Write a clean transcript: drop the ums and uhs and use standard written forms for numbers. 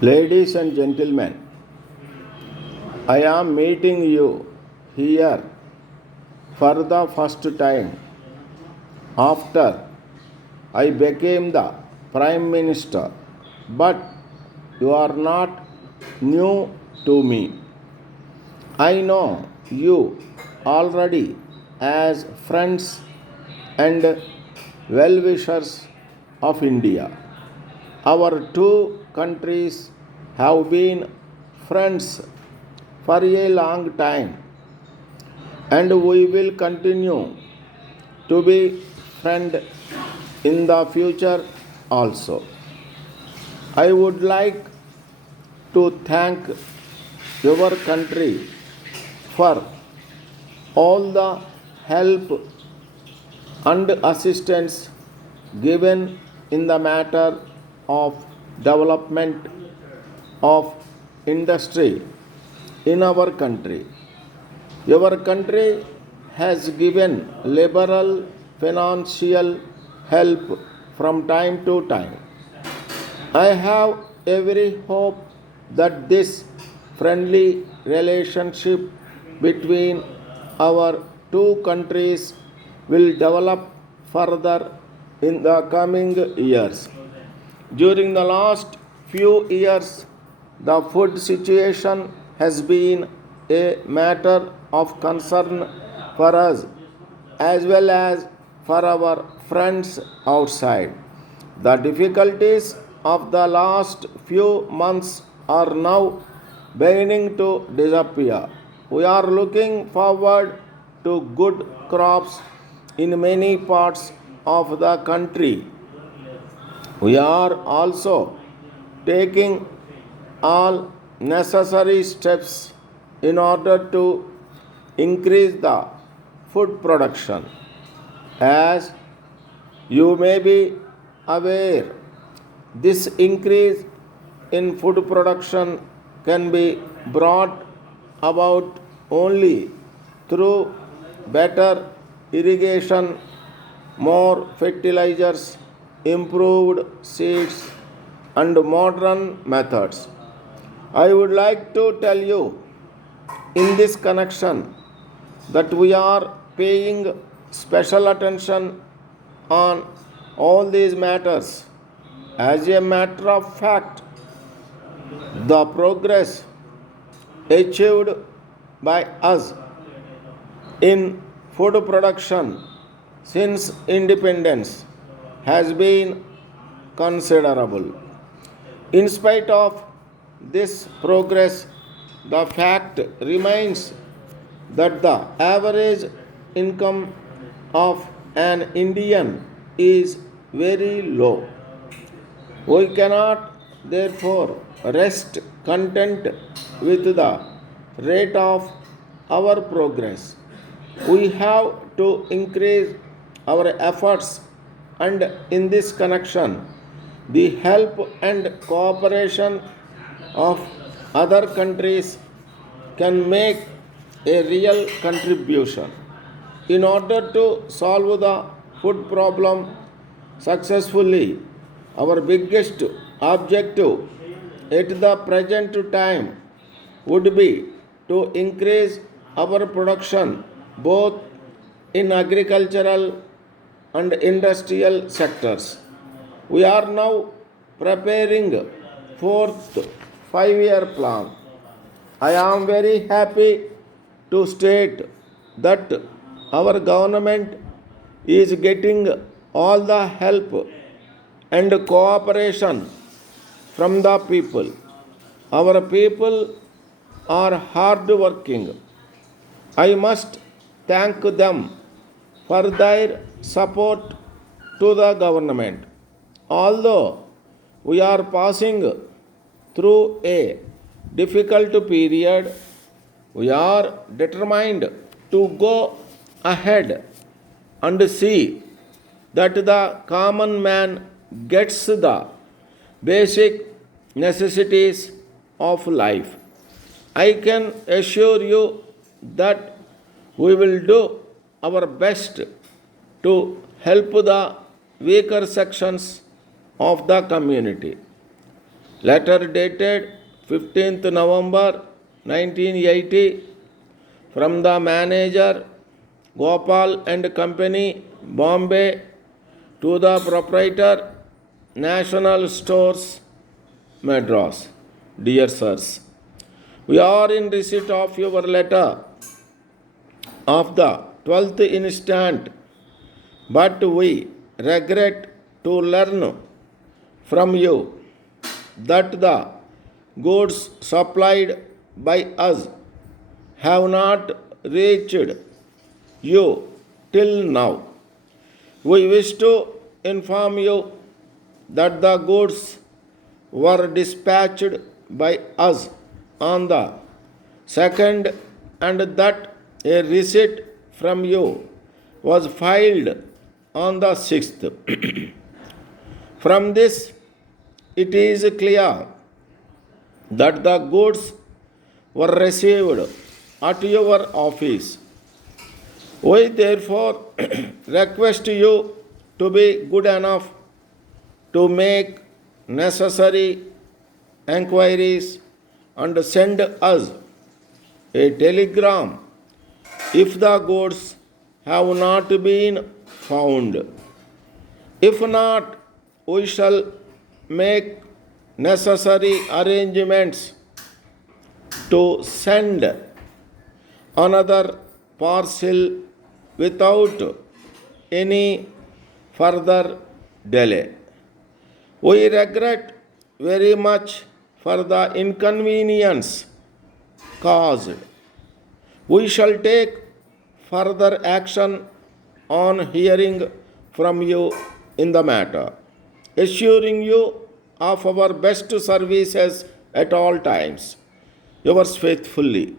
Ladies and gentlemen, I am meeting you here for the first time after I became the Prime Minister, but you are not new to me. I know you already as friends and well wishers of India. Our two countries have been friends for a long time and we will continue to be friends in the future also. I would like to thank your country for all the help and assistance given in the matter of development of industry in our country. Your country has given liberal financial help from time to time. I have every hope that this friendly relationship between our two countries will develop further in the coming years. During the last few years, the food situation has been a matter of concern for us as well as for our friends outside. The difficulties of the last few months are now beginning to disappear. We are looking forward to good crops in many parts of the country. We are also taking all necessary steps in order to increase the food production. As you may be aware, this increase in food production can be brought about only through better irrigation, more fertilizers, improved seeds, and modern methods. I would like to tell you in this connection that we are paying special attention on all these matters. As a matter of fact, the progress achieved by us in food production since independence has been considerable. In spite of this progress, the fact remains that the average income of an Indian is very low. We cannot therefore rest content with the rate of our progress. We have to increase our efforts, and in this connection, the help and cooperation of other countries can make a real contribution. In order to solve the food problem successfully, our biggest objective at the present time would be to increase our production both in agricultural and industrial sectors. We are now preparing fourth 5-year plan. I am very happy to state that our government is getting all the help and cooperation from the people. Our people are hard working. I must thank them for their support to the government. Although we are passing through a difficult period, we are determined to go ahead and see that the common man gets the basic necessities of life. I can assure you that we will do our best to help the weaker sections of the community. Letter dated 15th November 1980 from the manager Gopal and Company, Bombay, to the proprietor, National Stores, Madras. Dear sirs, we are in receipt of your letter of the 12th instant, but we regret to learn from you that the goods supplied by us have not reached you till now. We wish to inform you that the goods were dispatched by us on the second and that a receipt from you was filed on the 6th. From this, it is clear that the goods were received at your office. We therefore request you to be good enough to make necessary enquiries and send us a telegram if the goods have not been found. If not, we shall make necessary arrangements to send another parcel without any further delay. We regret very much for the inconvenience caused. We shall take further action on hearing from you in the matter, assuring you of our best services at all times. Yours faithfully,